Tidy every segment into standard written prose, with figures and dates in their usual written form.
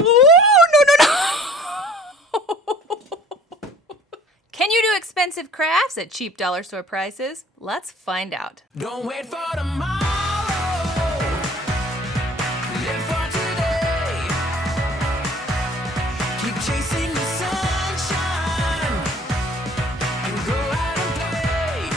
No. Can you do expensive crafts at cheap dollar store prices? Let's find out. Don't wait for tomorrow. Live for today. Keep chasing the sunshine and go out and play.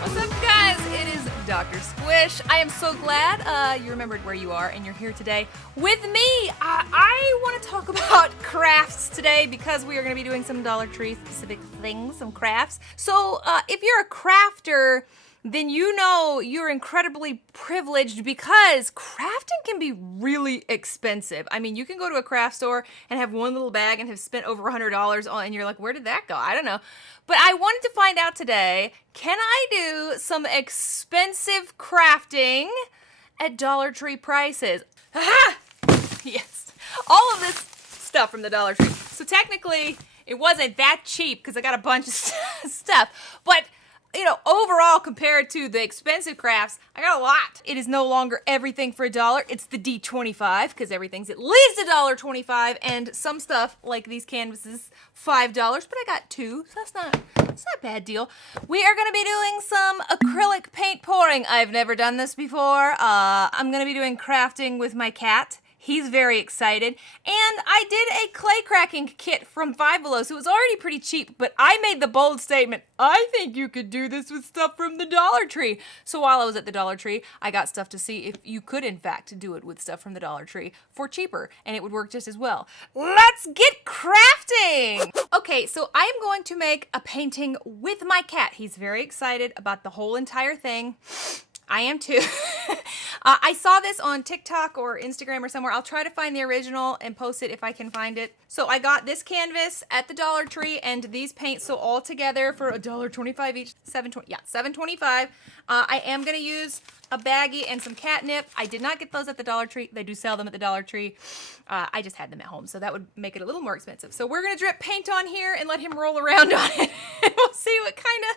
What's up, guys? It is Doctor Squish. I am so glad you remembered where you are and you're here today with me. I want to talk about crafts today because we are going to be doing some Dollar Tree specific things, some crafts. So if you're a crafter, then you know you're incredibly privileged because crafting can be really expensive. I mean, you can go to a craft store and have one little bag and have spent over $100 on, and you're like, where did that go? I don't know. But I wanted to find out today, can I do some expensive crafting at Dollar Tree prices? Aha! Yes. All of this stuff from the Dollar Tree. So technically, it wasn't that cheap because I got a bunch of stuff. But you know, overall, compared to the expensive crafts, I got a lot. It is no longer everything for $1. It's the D25, because everything's at least $1.25, and some stuff, like these canvases, $5, but I got 2, so that's not a bad deal. We are going to be doing some acrylic paint pouring. I've never done this before. I'm going to be doing crafting with my cat. He's very excited. And I did a clay cracking kit from Five Below, so it was already pretty cheap, but I made the bold statement, I think you could do this with stuff from the Dollar Tree. So while I was at the Dollar Tree, I got stuff to see if you could, in fact, do it with stuff from the Dollar Tree for cheaper, and it would work just as well. Let's get crafting! Okay, so I am going to make a painting with my cat. He's very excited about the whole entire thing. I am too. I saw this on TikTok or Instagram or somewhere. I'll try to find the original and post it if I can find it. So I got this canvas at the Dollar Tree and these paints, so all together for $1.25 each, $7.25. I am gonna use a baggie and some catnip. I did not get those at the Dollar Tree. They do sell them at the Dollar Tree. I just had them at home, so that would make it a little more expensive. So we're gonna drip paint on here and let him roll around on it. And we'll see what kind of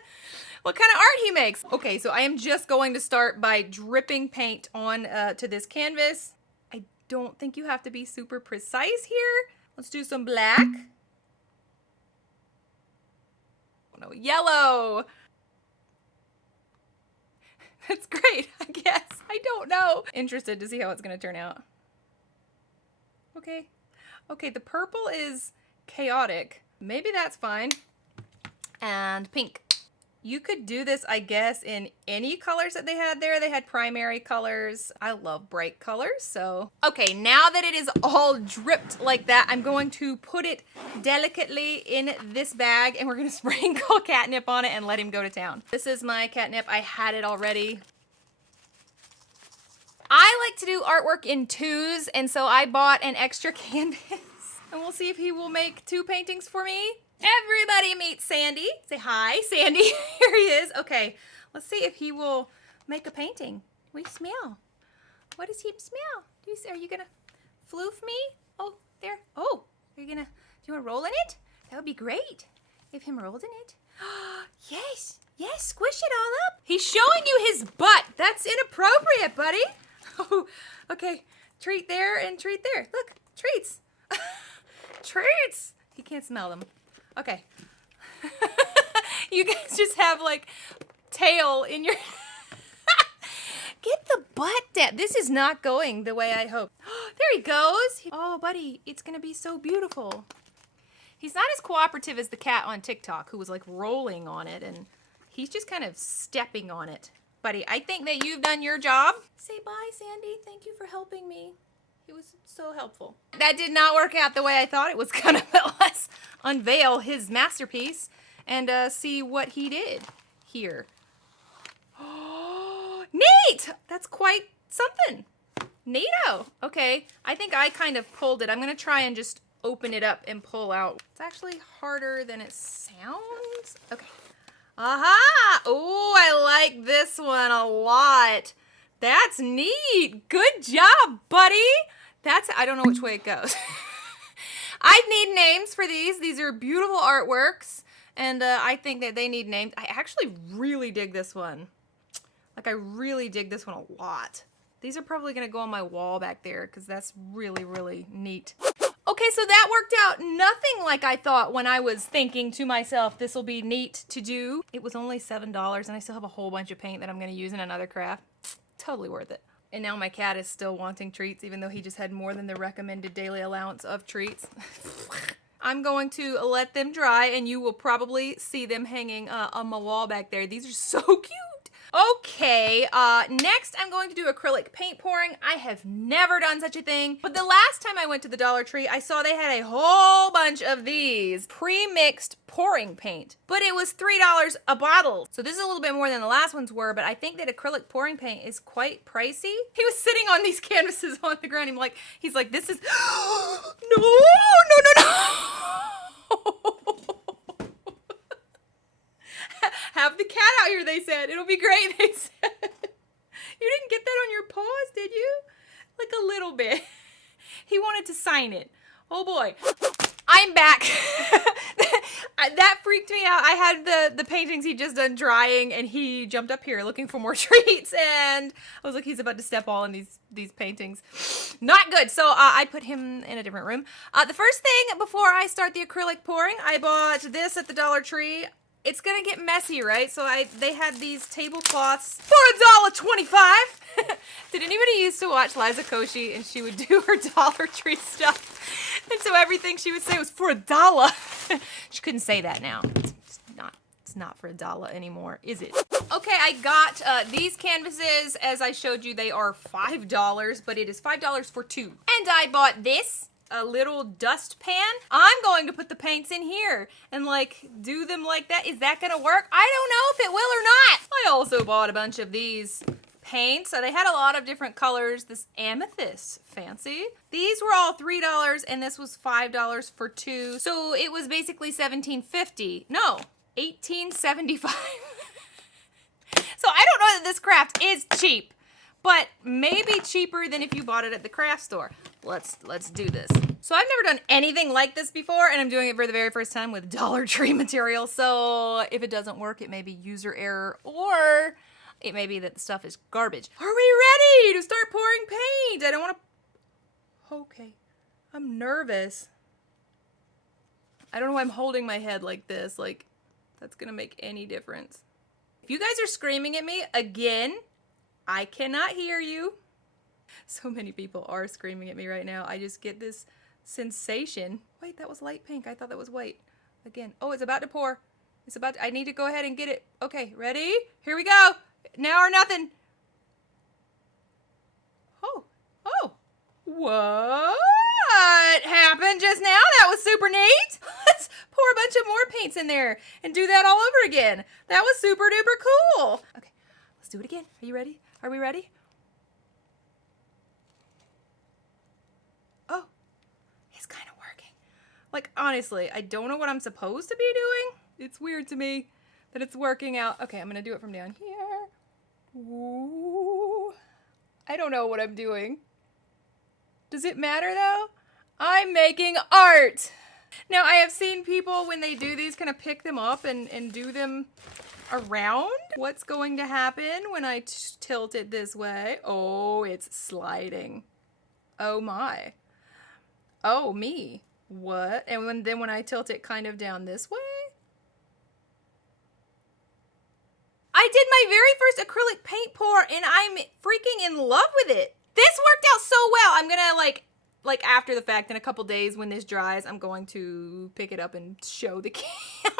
art he makes. Okay, so I am just going to start by dripping paint on to this canvas. I don't think you have to be super precise here. Let's do some black. Oh no, yellow. That's great, I guess. I don't know. Interested to see how it's gonna turn out. Okay, the purple is chaotic. Maybe that's fine. And pink. You could do this, I guess, in any colors that they had there. They had primary colors. I love bright colors, so. Okay, now that it is all dripped like that, I'm going to put it delicately in this bag, and we're gonna sprinkle catnip on it and let him go to town. This is my catnip. I had it already. I like to do artwork in 2s, and so I bought an extra canvas. And we'll see if he will make 2 paintings for me. Everybody meet Sandy. Say hi, Sandy. Here he is. Okay, let's see if he will make a painting. We smell. What does he smell? Are you gonna floof me? Oh, there. Oh, do you want to roll in it? That would be great if him rolled in it. Yes, squish it all up. He's showing you his butt. That's inappropriate, buddy. Oh, okay. Treat there and treat there. Look, treats. Treats. He can't smell them. Okay. You guys just have like tail in your... Get the butt down. This is not going the way I hoped. There he goes. Oh, buddy, it's gonna be so beautiful. He's not as cooperative as the cat on TikTok who was like rolling on it, and he's just kind of stepping on it. Buddy, I think that you've done your job. Say bye, Sandy. Thank you for helping me. It was so helpful. That did not work out the way I thought it was gonna, but let's unveil his masterpiece and see what he did here. Oh, neat! That's quite something. Neato. Okay, I think I kind of pulled it. I'm gonna try and just open it up and pull out. It's actually harder than it sounds. Okay. Aha! Oh, I like this one a lot. That's neat. Good job, buddy. I don't know which way it goes. I need names for these. These are beautiful artworks, and I think that they need names. I actually really dig this one. Like, I really dig this one a lot. These are probably gonna go on my wall back there because that's really, really neat. Okay, so that worked out nothing like I thought when I was thinking to myself, this will be neat to do. It was only $7 and I still have a whole bunch of paint that I'm gonna use in another craft. Totally worth it. And now my cat is still wanting treats even though he just had more than the recommended daily allowance of treats. I'm going to let them dry and you will probably see them hanging on my wall back there. These are so cute. Okay, next I'm going to do acrylic paint pouring. I have never done such a thing, but the last time I went to the Dollar Tree, I saw they had a whole bunch of these pre-mixed pouring paint, but it was $3 a bottle. So this is a little bit more than the last ones were, but I think that acrylic pouring paint is quite pricey. He was sitting on these canvases on the ground. He's like, this is, no, no, no, no. Have the cat out here, they said. It'll be great, they said. You didn't get that on your paws, did you? Like a little bit. He wanted to sign it. Oh boy. I'm back. That freaked me out. I had the paintings he'd just done drying and he jumped up here looking for more treats and I was like, he's about to step all in these paintings. Not good. So I put him in a different room. The first thing before I start the acrylic pouring, I bought this at the Dollar Tree. It's gonna get messy, right? So they had these tablecloths for $1.25. Did anybody used to watch Liza Koshy and she would do her Dollar Tree stuff? And so everything she would say was for $1. She couldn't say that now. It's not for $1 anymore, is it? Okay, I got these canvases. As I showed you, they are $5, but it is $5 for 2. And I bought this. A little dust pan. I'm going to put the paints in here and like do them like that. Is that gonna work? I don't know if it will or not. I also bought a bunch of these paints. So they had a lot of different colors. This amethyst, fancy. These were all $3 and this was $5 for 2. So it was basically $17.50. No, $18.75. So I don't know that this craft is cheap, but maybe cheaper than if you bought it at the craft store. Let's do this. So I've never done anything like this before, and I'm doing it for the very first time with Dollar Tree material. So if it doesn't work, it may be user error, or it may be that the stuff is garbage. Are we ready to start pouring paint? I don't want to. Okay, I'm nervous. I don't know why I'm holding my head like this. Like, that's gonna make any difference. If you guys are screaming at me again, I cannot hear you. So many people are screaming at me right now. I just get this sensation. Wait, that was light pink. I thought that was white. Again. Oh, it's about to pour. I need to go ahead and get it. Okay, ready? Here we go. Now or nothing. Oh. What happened just now? That was super neat. Let's pour a bunch of more paints in there and do that all over again. That was super duper cool. Okay, let's do it again. Are you ready? Are we ready? Oh, it's kind of working. Like, honestly, I don't know what I'm supposed to be doing. It's weird to me that it's working out. Okay, I'm going to do it from down here. Ooh. I don't know what I'm doing. Does it matter, though? I'm making art. Now, I have seen people, when they do these, kind of pick them up and do them around. What's going to happen when I tilt it this way? Oh, it's sliding. Oh, my. Oh, me. What? And then when I tilt it kind of down this way? I did my very first acrylic paint pour and I'm freaking in love with it. This worked out so well. I'm gonna like after the fact in a couple days when this dries, I'm going to pick it up and show the camera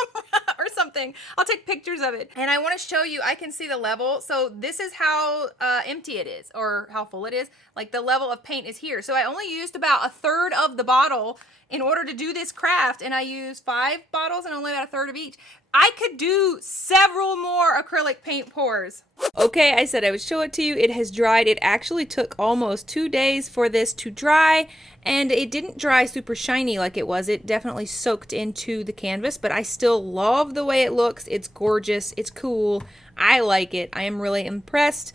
or something. I'll take pictures of it. And I want to show you, I can see the level. So this is how empty it is or how full it is. Like the level of paint is here. So I only used about a third of the bottle in order to do this craft. And I used 5 bottles and only about a third of each. I could do several more acrylic paint pours. Okay, I said I would show it to you. It has dried. It actually took almost 2 days for this to dry, and it didn't dry super shiny like it was. It definitely soaked into the canvas, but I still love the way it looks. It's gorgeous. It's cool. I like it. I am really impressed.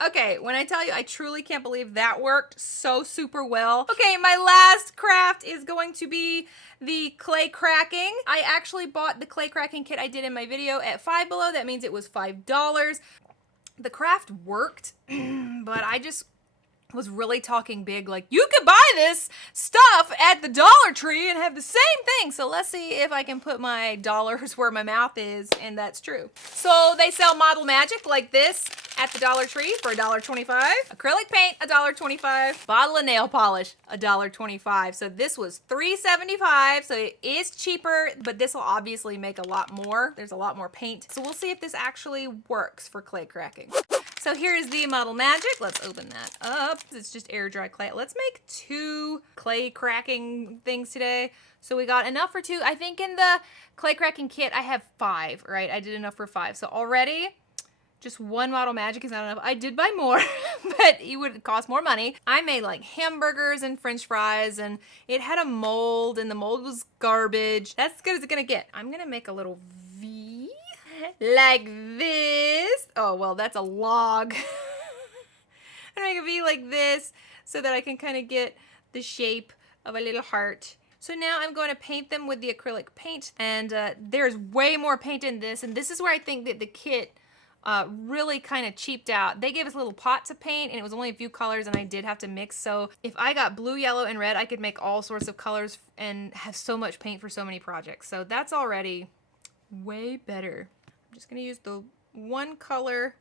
Okay, when I tell you, I truly can't believe that worked so super well. Okay, my last craft is going to be the clay cracking. I actually bought the clay cracking kit I did in my video at Five Below. That means it was $5. The craft worked, but I just was really talking big, like, you could buy this stuff at the Dollar Tree and have the same thing. So let's see if I can put my dollars where my mouth is, and that's true. So they sell Model Magic like this at the Dollar Tree for $1.25. Acrylic paint, $1.25. Bottle of nail polish, $1.25. So this was $3.75, so it is cheaper, but this will obviously make a lot more. There's a lot more paint. So we'll see if this actually works for clay cracking. So here is the Model Magic. Let's open that up. It's just air dry clay. Let's make 2 clay cracking things today. So we got enough for 2. I think in the clay cracking kit I have 5, right? I did enough for 5. So already just 1 Model Magic is not enough. I did buy more, but it would cost more money. I made like hamburgers and french fries, and it had a mold, and the mold was garbage. That's as good as it's gonna get. I'm gonna make a little V like this. Oh, well, that's a log. I'm gonna make a V like this so that I can kind of get the shape of a little heart. So now I'm going to paint them with the acrylic paint, and there's way more paint in this, and this is where I think that the kit really kind of cheaped out. They gave us little pots of paint, and it was only a few colors, and I did have to mix. So if I got blue, yellow, and red, I could make all sorts of colors and have so much paint for so many projects. So that's already way better. I'm just going to use the 1 color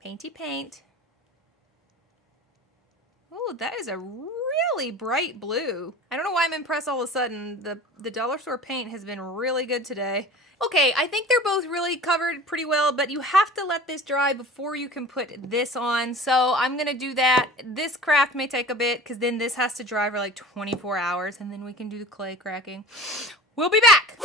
painty paint. Oh, that is a really bright blue. I don't know why I'm impressed all of a sudden. The dollar store paint has been really good today. Okay, I think they're both really covered pretty well, but you have to let this dry before you can put this on. So I'm gonna do that. This craft may take a bit because then this has to dry for like 24 hours, and then we can do the clay cracking. We'll be back.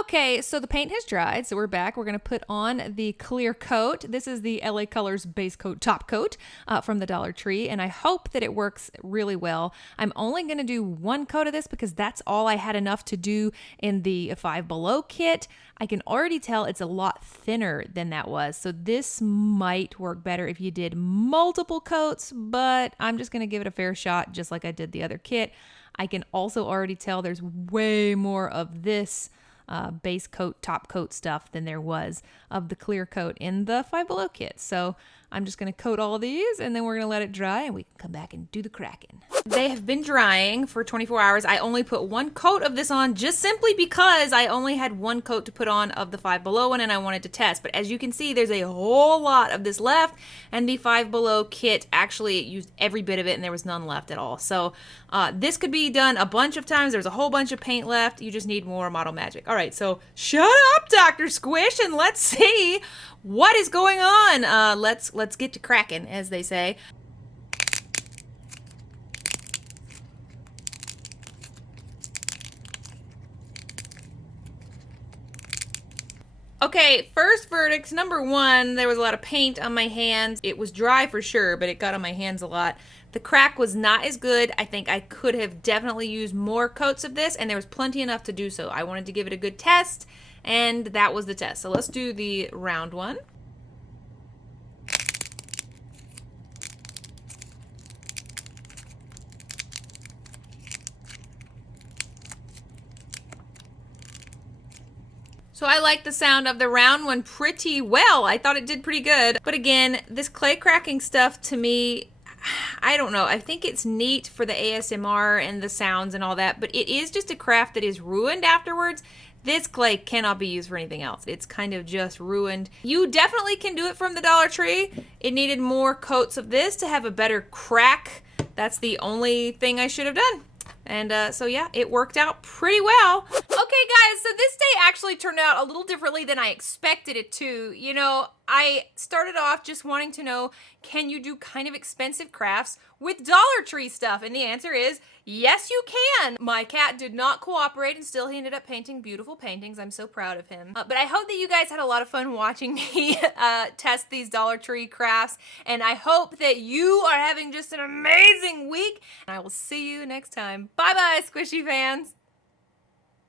Okay, so the paint has dried, so we're back. We're going to put on the clear coat. This is the LA Colors base coat, top coat from the Dollar Tree, and I hope that it works really well. I'm only going to do 1 coat of this because that's all I had enough to do in the Five Below kit. I can already tell it's a lot thinner than that was, so this might work better if you did multiple coats, but I'm just going to give it a fair shot just like I did the other kit. I can also already tell there's way more of this base coat, top coat stuff than there was of the clear coat in the Five Below kit. So I'm just going to coat all of these, and then we're going to let it dry, and we can come back and do the cracking. They have been drying for 24 hours. I only put 1 coat of this on just simply because I only had 1 coat to put on of the Five Below one, and I wanted to test. But as you can see, there's a whole lot of this left, and the Five Below kit actually used every bit of it, and there was none left at all. So this could be done a bunch of times. There's a whole bunch of paint left. You just need more Model Magic. All right, so shut up, Dr. Squish, and let's see what is going on. Let's get to cracking, as they say. Okay, first verdict, number 1, there was a lot of paint on my hands. It was dry for sure, but it got on my hands a lot. The crack was not as good. I think I could have definitely used more coats of this, and there was plenty enough to do so. I wanted to give it a good test, and that was the test. So let's do the round one. So I like the sound of the round one pretty well. I thought it did pretty good. But again, this clay cracking stuff to me, I don't know. I think it's neat for the ASMR and the sounds and all that, but it is just a craft that is ruined afterwards. This clay cannot be used for anything else. It's kind of just ruined. You definitely can do it from the Dollar Tree. It needed more coats of this to have a better crack. That's the only thing I should have done. And so yeah, it worked out pretty well. Okay guys, so this day actually turned out a little differently than I expected it to. You know, I started off just wanting to know, can you do kind of expensive crafts with Dollar Tree stuff? And the answer is, yes you can. My cat did not cooperate, and still he ended up painting beautiful paintings. I'm so proud of him. But I hope that you guys had a lot of fun watching me test these Dollar Tree crafts, and I hope that you are having just an amazing week, and I will see you next time. Bye bye, Squishy fans.